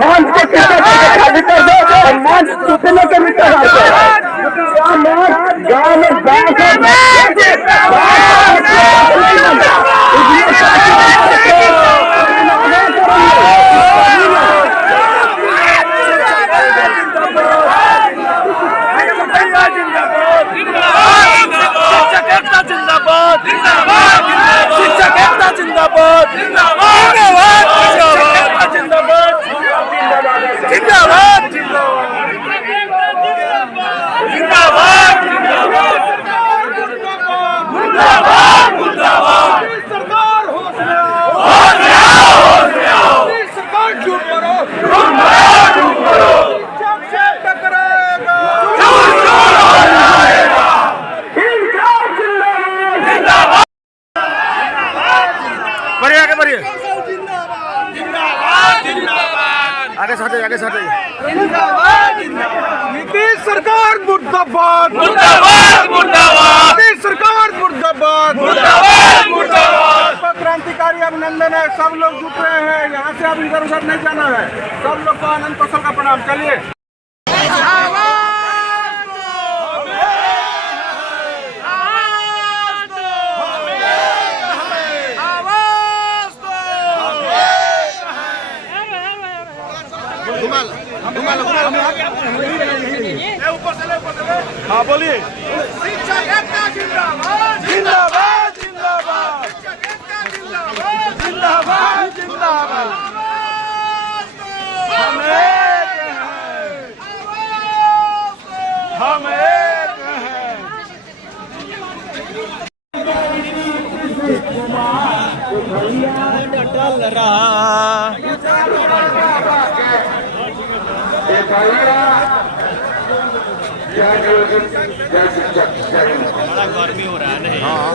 मंच को खाली कर दो और मंच टूटने के भी तैयार गाँव में आगे साथ नीतीश सरकार मुर्दाबाद मुर्दाबाद मुर्दाबाद नीतीश सरकार मुर्दाबाद मुर्दाबाद मुर्दाबाद। क्रांतिकारी अभिनंदन है, सब लोग जुट रहे हैं, यहाँ से अब इधर उधर नहीं जाना है, सब लोग को आनंद कौशल का प्रणाम। चलिए हाँ बोलिए। शिक्षक एकता जिंदाबाद जिंदाबाद जिंदाबाद, शिक्षक एकता जिंदाबाद जिंदाबाद जिंदाबाद। हम एक हैं। डटल रहा बड़ा गर्मी हो रहा है नहीं? हाँ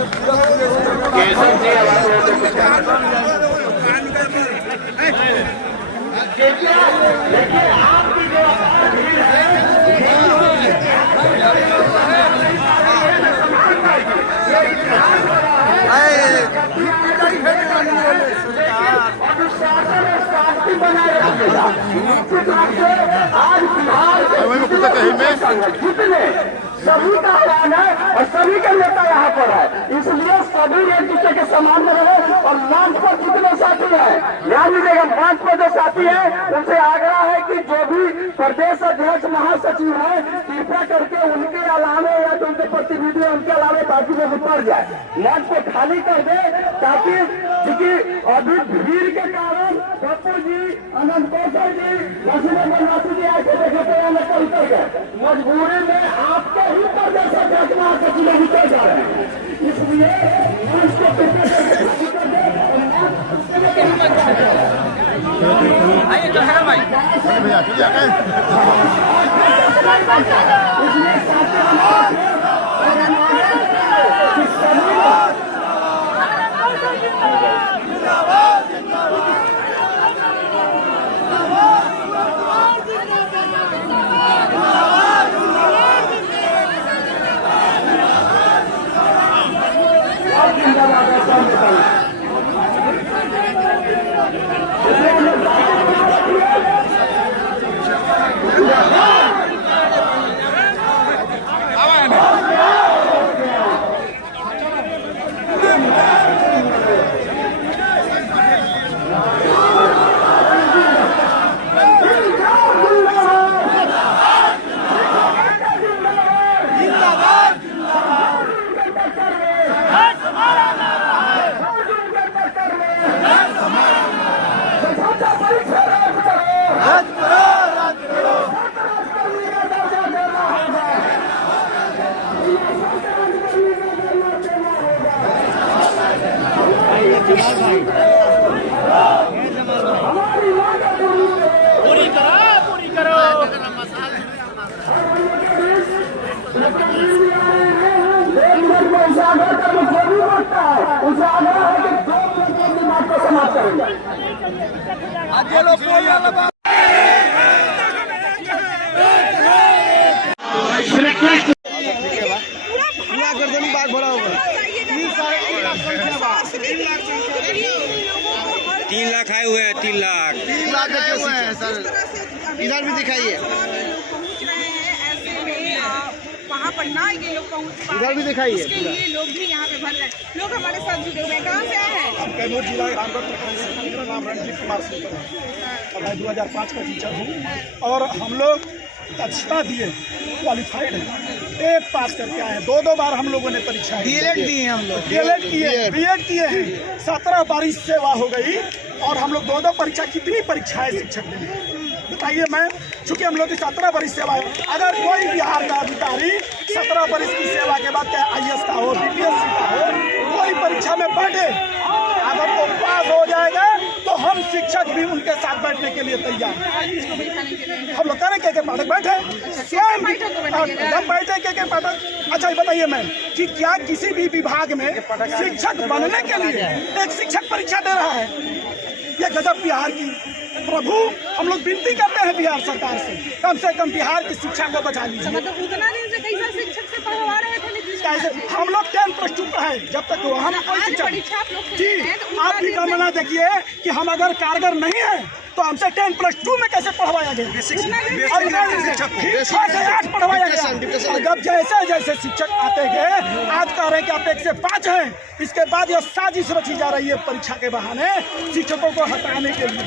सभी का आह्वान है और सभी के नेता यहाँ पर है, इसलिए सभी एक दूसरे के समान में रहे। और मंच पर कितने साथी हैं ध्यान दीजिएगा, मंच पर जो साथी है उनसे आग्रह है कि जो भी प्रदेश अध्यक्ष महासचिव है कृपया करके उनके अलावे या जो उनके प्रतिनिधि उनके अलावे बाकी में उतर जाए, मंच को खाली कर दे, ताकि क्योंकि अभी भीड़ के कारण पप्पू जी, अनंत कौशल जी, नसीम बनवासी जी आके देखे तो यहाँ उतर गए। मजबूरी में आपके ही प्रदेश अध्यक्ष महासचिव उतर जा रहे हैं, इसलिए मंच को आइए जो है भाई गर्दनी बाग भरा होगा। 3 लाख आए हुए हैं, 3 लाख 3 लाख आए हुए हैं सर। इधर भी दिखाइए, पहुंच रहे हैं ऐसे में वहाँ पर ना ये लोग पहुँच पा इधर भी दिखाइए। उसके लिए लोग भी यहाँ पे भर रहे हैं। लोग हमारे साथ जुड़े हुए हैं। कहाँ से आए हैं? कैमूर जिला रामगढ़ प्रखंड से। मेरा नाम रणजीत कुमार सिंह है और मैं 2005 का टीचर हूँ और हम लोग दक्षता दिए, क्वालिफाइड हैं, टेट पास करके आए हैं। 2 बार हम लोगों ने परीक्षा डीएलएड दिए हम लोग, डीएलएड किए, बीएड किए हैं। 17 बार सेवा हो गई और हम लोग 2 परीक्षा, कितनी परीक्षाएं शिक्षक ने बताइए मैम। चूंकि हम लोग की 17 बरिस सेवा है, अगर कोई बिहार का अधिकारी 17 बरिस की सेवा के बाद चाहे IAS का हो, BPSC का हो, कोई परीक्षा में बैठे, अगर वो पास हो जाएगा तो हम शिक्षक भी उनके साथ बैठने के लिए तैयार हैं। हम लोग करें के पाठक बैठे स्वयं जब बैठे के पाठक। अच्छा ये बताइए मैम कि क्या किसी भी विभाग में शिक्षक बनने के लिए एक शिक्षक परीक्षा दे रहा है? ये गजब बिहार की। प्रभु हम लोग विनती करते हैं बिहार सरकार से कम बिहार की शिक्षा को बचा लीजिए। मतलब उतना दिन से कैसा शिक्षक से पढ़वा रहे थे कैसे हम लोग 10+2 है, जब तक हम कोई शिक्षक जी आप भी गणना देखिए कि हम अगर कारगर नहीं है तो हमसे 10+2 में कैसे पढ़वाया गया? 6 से 8 पढ़वाया गया। और जब जैसे जैसे शिक्षक आते गए, आज कह रहे हैं कि आप 1 से 5 हैं। इसके बाद यह साजिश रची जा रही है परीक्षा के बहाने शिक्षकों को हटाने के लिए।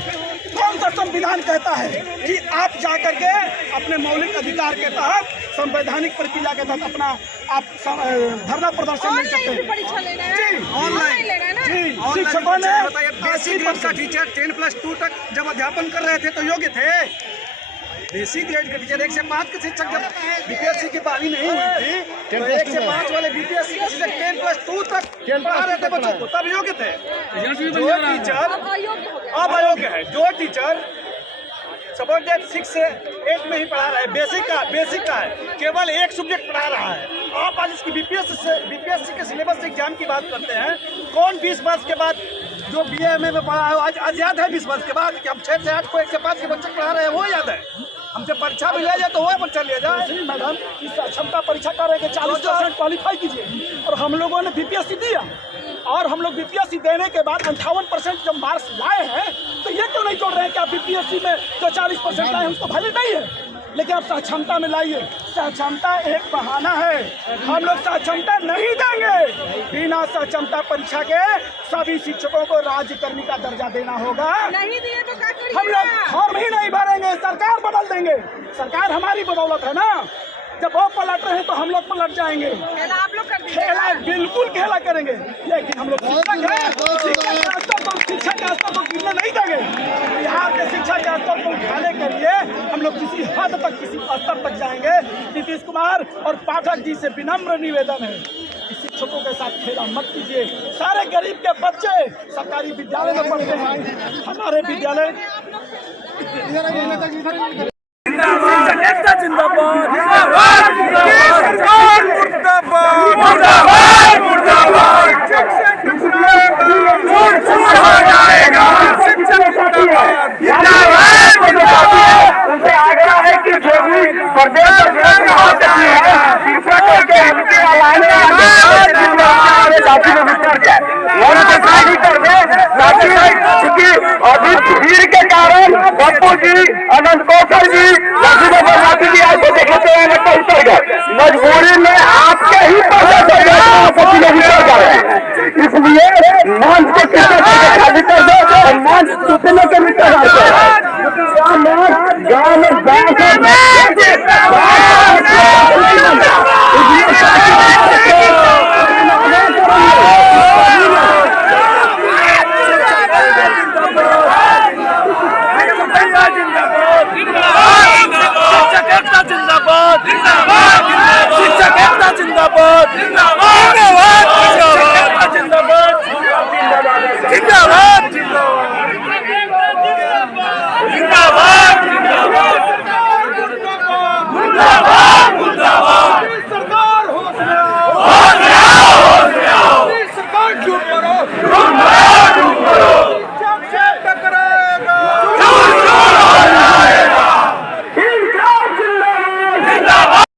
कौन सा संविधान कहता है कि आप जाकर के अपने मौलिक अधिकार के तहत, संवैधानिक प्रक्रिया के तहत अपना आप धरना प्रदर्शन नहीं करते? परीक्षा ले रहे हैं, जी ऑनलाइन ले रहे हैं ना। जी शिक्षकों ने बेसिक ग्रेड का टीचर 10+2 तक जब अध्यापन कर रहे थे तो योग्य थे। बेसिक ग्रेड के टीचर 1 से 5 के शिक्षक जब BPSC की पारी नहीं हुई थी तो 1 से 5 वाले BPSC के शिक्षक 10+2 तक पढ़ा रहे थे बच्चों को, तब योग्य थे। जो टीचर अब अयोग्य है, जो टीचर सबॉर्डिनेट 6 से 8 में ही पढ़ा रहा है, बेसिक का है, केवल एक सब्जेक्ट पढ़ा रहा है। आप आज इसकी BPSC के सिलेबस से एग्जाम की बात करते हैं। कौन 20 वर्ष के बाद जो BA में पढ़ा है आज याद है? 20 वर्ष के बाद कि हम 6 से 8 को 1 से 5 के बच्चे पढ़ा रहे हैं, वो याद है? हमसे परीक्षा भी लिया जाए तो वो परीक्षा लिया जाए। मैडम इस क्षमता परीक्षा करेंगे 40% क्वालिफाई कीजिए और हम लोगों ने BPSC दिया और हम लोग BPSC देने के बाद 58% जब मार्क्स लाए हैं तो ये क्यों नहीं जोड़ रहे हैं कि आप BPSC में जो 40% लाए हैं उसको वैलिड नहीं है, लेकिन आप सक्षमता में लाइए। सक्षमता एक बहाना है, हम लोग सक्षमता नहीं देंगे। बिना सक्षमता परीक्षा के सभी शिक्षकों को राज्यकर्मी का दर्जा देना होगा। नहीं दिए तो क्या करिएगा? हम लोग फॉर्म ही नहीं भरेंगे, सरकार बदल देंगे। सरकार हमारी बदौलत है ना, जब वो पलट रहे हैं तो हम लोग पलट जाएंगे। खेला आप लोग कर दीजिए। खेला बिल्कुल खेला करेंगे, लेकिन हम लोग शिक्षक हैं, शिक्षक के स्तर को गिरने नहीं देंगे। बिहार के शिक्षा के स्तर को उठाने के लिए हम लोग किसी हद तक, किसी स्तर तक जाएंगे। नीतीश कुमार और पाठक जी से विनम्र निवेदन है कि शिक्षकों के साथ खेला मत कीजिए। सारे गरीब के बच्चे सरकारी विद्यालय में पढ़ते हैं, हमारे विद्यालय जिंदाबाद जिंदाबाद उनसे आग्रह है कि जो भी प्रदेश अभी भीड़ के कारण पप्पू जी, अनंत कौशल जी, जी आज को देखे तो उतर गए। मजबूरी में आपके ही किलोमीटर जा रहे हैं, इसलिए मंच को खाली कर दो और मंच टूटने के लिए गाँव में जिंदाबाद जिंदाबाद जिंदाबाद जिंदाबाद